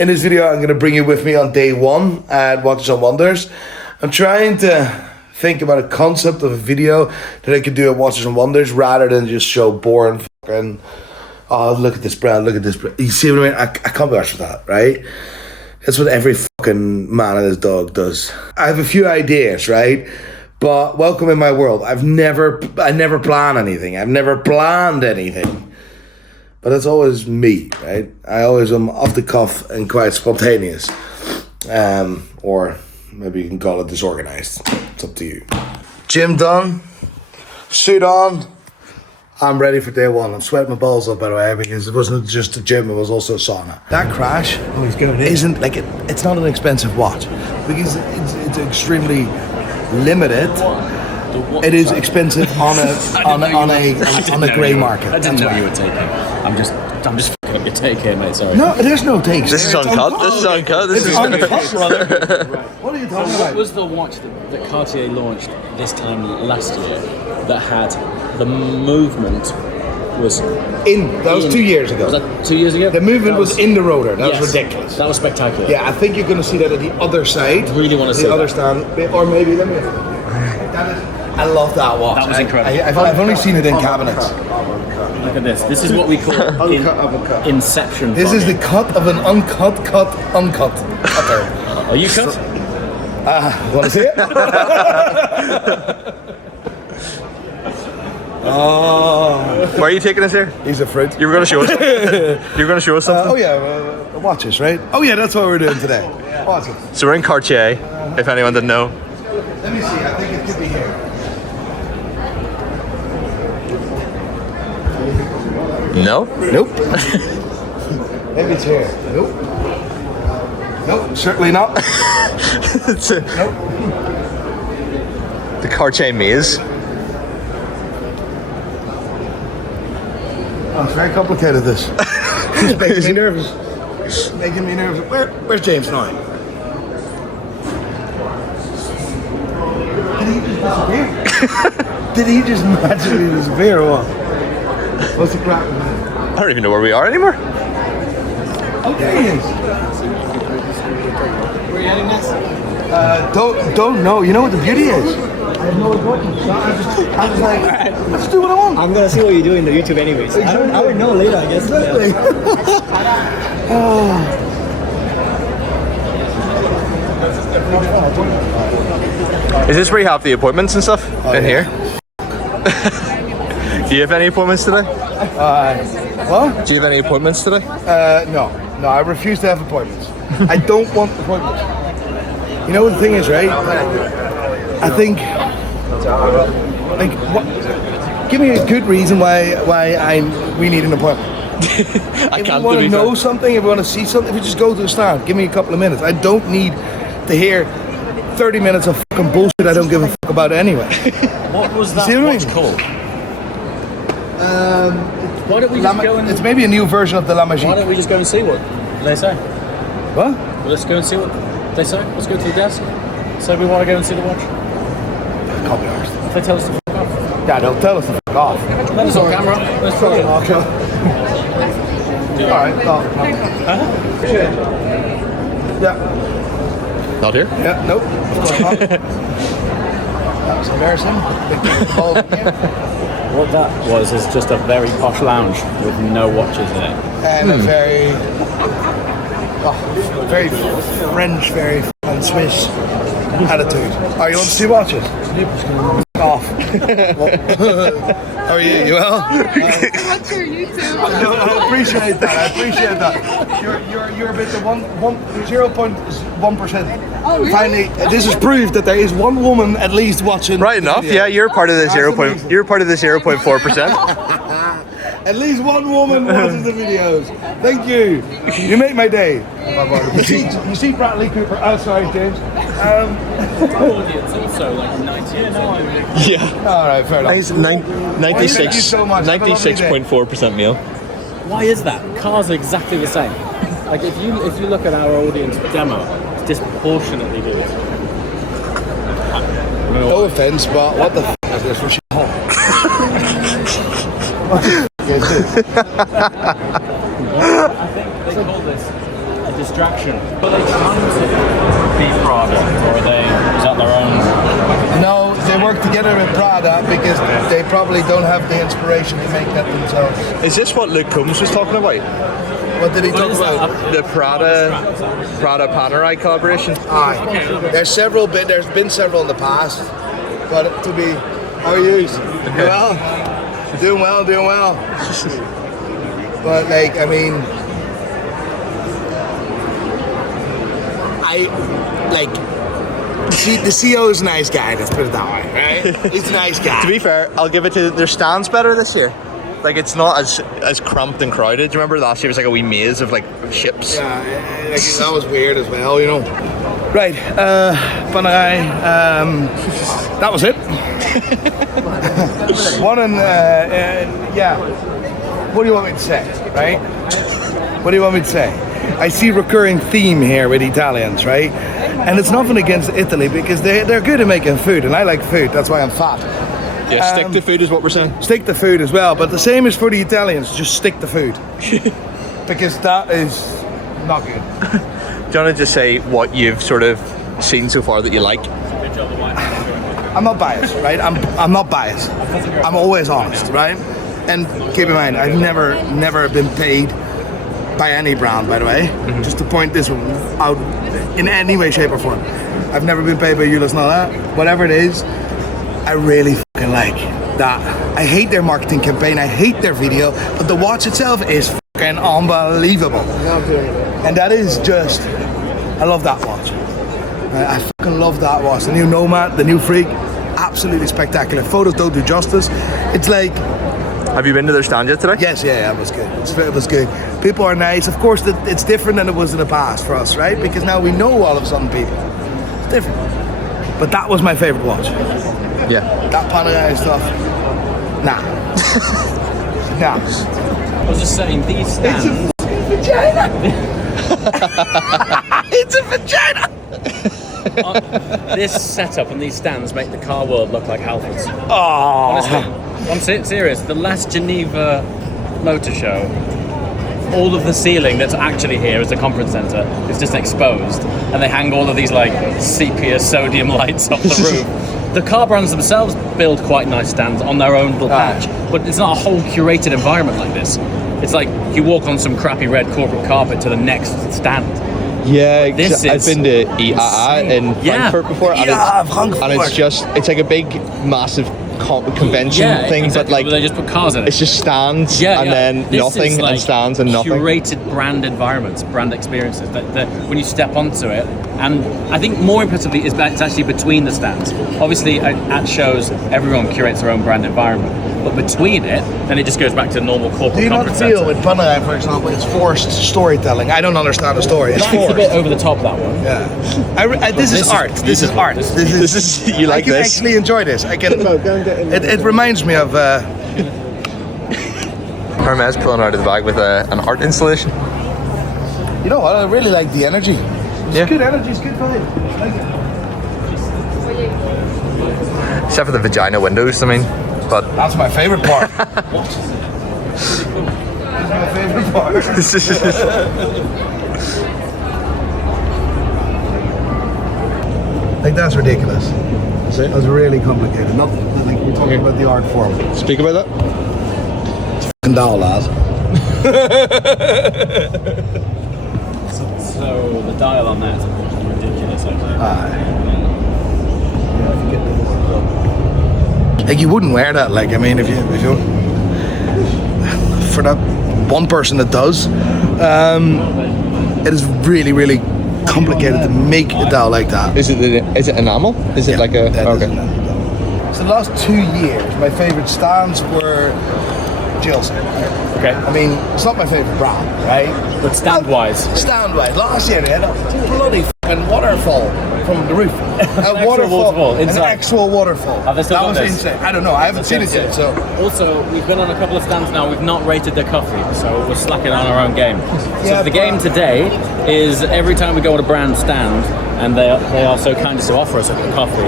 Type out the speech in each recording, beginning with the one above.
In this video, I'm going to bring you with me on day one at Watches and Wonders. I'm trying to think about a concept of a video that I could do at Watches and Wonders rather than just show boring fucking, oh, look at this brand, look at this brand. You see what I mean? I can't be arsed with that, right? That's what every fucking man and his dog does. I have a few ideas, right? But welcome in my world. I never plan anything. I've never planned anything. But it's always me, right? I always am off the cuff and quite spontaneous. Or maybe you can call it disorganized. It's up to you. Gym done. Suit on. I'm ready for day one. I'm sweating my balls up, by the way, because it wasn't just a gym, it was also a sauna. That crash isn't like it's not an expensive watch because it's extremely limited. It is expensive on a grey market. I didn't know you were taking. I'm just fucking up your take here, mate. Sorry. No, there's no takes. This is uncut. This is uncut. This is uncut, brother. What are you talking about? What was the watch that Cartier launched this time last year that had the movement was that was 2 years ago. Was that 2 years ago? The movement was in the rotor. That was ridiculous. That was spectacular. Yeah, I think you're going to see that at the other side. I really want to see the other stand, or maybe let me. I love that watch. That was incredible. I've only seen it in cabinets. Look at this. This is what we call inception. This is the cut of an uncut cutter. Are you cut? Want to see it? Oh. Where are you taking us here? He's a fruit. You were going to show us. You were going to show us something. Watches, right? Oh yeah, that's what we're doing today. Watches. So we're in Cartier. If anyone didn't know. Let me see. I think it could be here. No. Nope. Maybe it's here. Nope. Nope. Certainly not. Nope. The Cartier maze. Oh, it's very complicated. This. It's making me nervous. Making me nervous. Where's James now? Did he just disappear? Did he just magically disappear or what? What's the crack? I don't even know where we are anymore. Oh, there he is. Where are you heading next? Don't know. You know what the beauty is? I have no importance. I was like, let's do what I want. I'm gonna see what you do in the YouTube anyways. Exactly. I would know later, I guess. Exactly. Is this where you have the appointments and stuff? In here? Do you have any appointments today? What? Do you have any appointments today? No. I refuse to have appointments. I don't want appointments. You know what the thing is, right? I think, like, give me a good reason why we need an appointment. If you want to know something, if you want to see something, if you just go to the stand, give me a couple of minutes. I don't need to hear 30 minutes of fucking bullshit I don't give a fuck about anyway. What was that watch called? Why don't we just go and... It's maybe a new version of the La Magique. Why don't we just go and see what they say? What? Well, let's go and see what they say. Let's go to the desk. So we want to go and see the watch. Can't be arsed. If they tell us to fuck off. Yeah, they'll tell us to fuck off. Let us on camera. Let's try it. Alright, Yeah. Not here? Yeah, nope. What's going on? That was embarrassing. What that was is just a very posh lounge with no watches in it. And a very French, very Swiss attitude. Oh, you want to see watches? Off. How are you? You well? What's your YouTube? I appreciate that. You're a bit the 0.1%. Oh, really? Finally, this has proved that there is one woman at least watching. Right enough. Yeah, you're part of the 0.4%. At least one woman watches the videos. Thank you. You make my day. You see Bradley Cooper. Oh, sorry, James. Audience also like 90. Yeah. All right, fair enough. Nice 96, Thank you so much. Have a lovely day. 96.4% meal. Why is that? Cars are exactly the same. Like if you look at our audience demo, it's disproportionately good. No offense, but what the f*** is this for shit? I think they call this a distraction. Are they trying to be Prada, or is that their own? No, they work together with Prada because they probably don't have the inspiration to make that themselves. Is this what Luke Combs was talking about? What did he talk about? The Prada Panerai collaboration? Aye. There's been several in the past, but to be, how are you? Doing well. But like, I mean, the CEO is a nice guy. Let's put it that way, right? He's a nice guy. To be fair, I'll give it to their stands better this year. Like, it's not as cramped and crowded. Do you remember last year it was like a wee maze of like ships? Yeah, like, that was weird as well, you know. Right, Panerai, that was it. What do you want me to say, right? What do you want me to say? I see a recurring theme here with Italians, right? And it's nothing against Italy because they're good at making food, and I like food, that's why I'm fat. Yeah, stick to food is what we're saying. Stick to food as well, but the same is for the Italians, just stick to food. Because that is not good. Do you want to just say what you've sort of seen so far that you like? I'm not biased, right? I'm not biased. I'm always honest, right? And keep in mind, I've never been paid by any brand, by the way. Mm-hmm. Just to point this out in any way, shape, or form. I've never been paid by Julius Nala. Whatever it is, I really fucking like that. I hate their marketing campaign. I hate their video, but the watch itself is fucking unbelievable. And that is just, I love that watch. I fucking love that watch. The new Nomad, the new Freak, absolutely spectacular. Photos don't do justice. It's like... Have you been to their stand yet today? Yes, yeah, it was good. It was good. People are nice. Of course, it's different than it was in the past for us, right? Because now we know all of some people. It's different. But that was my favorite watch. Yeah. That Panerai stuff, nah. Nah. I was just saying, these stands... It's a vagina! It's a vagina! This setup and these stands make the car world look like Halfords. Oh. Honestly, I'm serious. The last Geneva Motor Show, all of the ceiling that's actually here as a conference centre is just exposed, and they hang all of these like sepia sodium lights off the roof. The car brands themselves build quite nice stands on their own little patch, but it's not a whole curated environment like this. It's like you walk on some crappy red corporate carpet to the next stand. Yeah, This I've is been to IAA in Frankfurt before, and it's a big, massive convention thing, exactly, but like they just put cars in it. It's just stands and then This nothing, is like and stands and nothing. Curated brand environments, brand experiences that when you step onto it, and I think more impressively is that it's actually between the stands. Obviously, at shows, everyone curates their own brand environment, but between it, then it just goes back to normal corporate Do you not conference feel centre. with Panerai, for example, it's forced storytelling? I don't understand the story. It's That's a forced. bit over the top, that one. Yeah. This is art. This is art. This This is you like I can this? actually enjoy this. I can. It reminds me of. Hermes pulling out of the bag with an art installation. You know what? I really like the energy. It's Yeah. good energy. It's good vibe. I like it. Except for the vagina windows, I mean, but That's my favorite part. That's my favorite part. Like that's ridiculous. That's really complicated. Not like we're talking about the art form. Speak about that. Fucking doll, lad. So the dial on that is ridiculous, actually. Like you wouldn't wear that. Like I mean, if you for that one person that does, it is really, really complicated to make a dial like that. Is it enamel? Is it like a okay? So the last 2 years, my favorite stands were Chelsea. Okay. I mean, it's not my favorite brand, right? But stand-wise, Stand-wise, last year they had a bloody fucking waterfall from the roof. A waterfall an inside. actual waterfall. Have they still that got was this? insane. I don't know. I haven't seen it yet. So Also, we've been on a couple of stands now. We've not rated their coffee, so we're slacking on our own game. Yeah, So the game today is every time we go on a brand stand, and they are so kind as to offer us a coffee.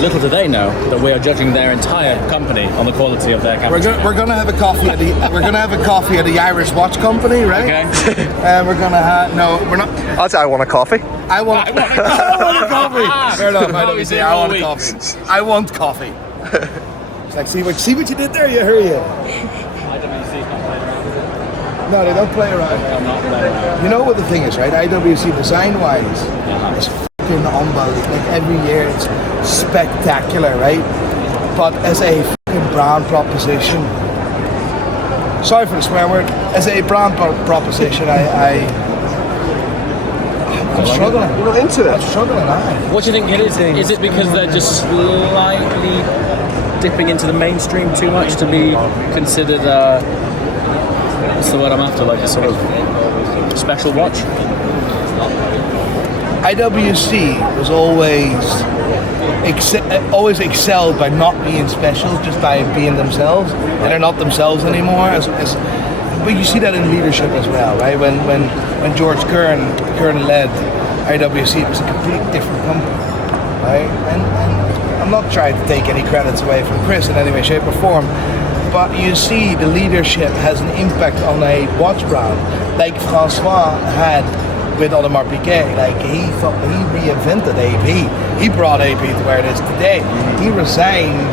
Little do they know that we are judging their entire company on the quality of their cappuccino. we're gonna have a coffee at the Irish Watch Company, right? Okay. And we're gonna have we're not. I want a coffee. I want a coffee. Fair enough. I don't say I want a weeks. coffee. I want coffee. It's like see what you did there. You hurry up. IWC's not playing around. No, they don't play around. I'm not playing around. You know what the thing is, right? IWC design-wise, it's fucking unbelievable. Like every year, it's spectacular, right? But as a fucking brand proposition, sorry for the swear word. As a brand proposition, I'm struggling. You're not into I'm it. struggling. What do you think it is? Is it because they're just slightly dipping into the mainstream too much to be considered, what's the word I'm after, like a sort of special watch? IWC was always excelled by not being special, just by being themselves, and they're not themselves anymore. But you see that in leadership as well, right? When George Kern led IWC, it was a completely different company, right? And I'm not trying to take any credits away from Chris in any way, shape, or form, but you see the leadership has an impact on a watch brand, like Francois had with Audemars Piguet. Like he reinvented AP. He brought AP to where it is today. He resigned,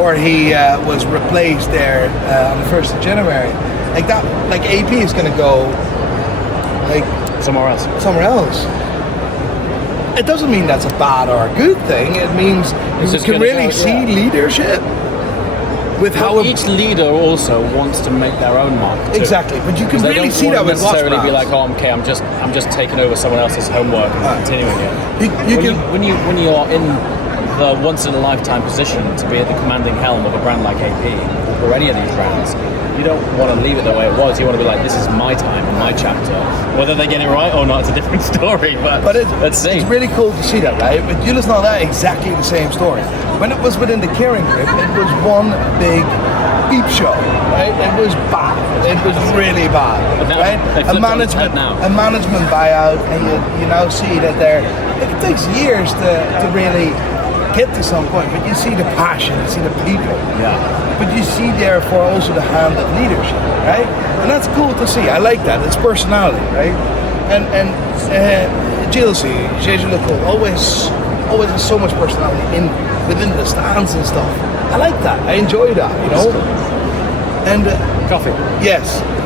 or he was replaced there on the 1st of January. Like that, like AP is going to go like Somewhere else. somewhere else. It doesn't mean that's a bad or a good thing. It means you just can gonna really go, see yeah. leadership with how Well, each leader also wants to make their own mark. Too. exactly. But you can Because they really don't see that want with watch necessarily be brands. like, oh, okay, I'm just taking over someone else's homework and continuing it. You can. When you're in the once in a lifetime position to be at the commanding helm of a brand like AP or any of these brands, you don't want to leave it the way it was. You want to be like, this is my time and my chapter. Whether they get it right or not, it's a different story. But let's see. It's really cool to see that, right? But Julius not that exactly the same story. When it was within the Kering Group, it was one big peep show, right? It was bad. It was really bad, But now right? they flipped on its head now. A management buyout, and you now see that it takes years to really get to some point, but you see the passion, you see the people. Yeah. But you see therefore also the hand of leadership, right? And that's cool to see. I like that. It's personality, right? And GLC, Jeju Lecoq, always has so much personality within the stands and stuff. I like that. I enjoy that, you know. And Coffee. yes,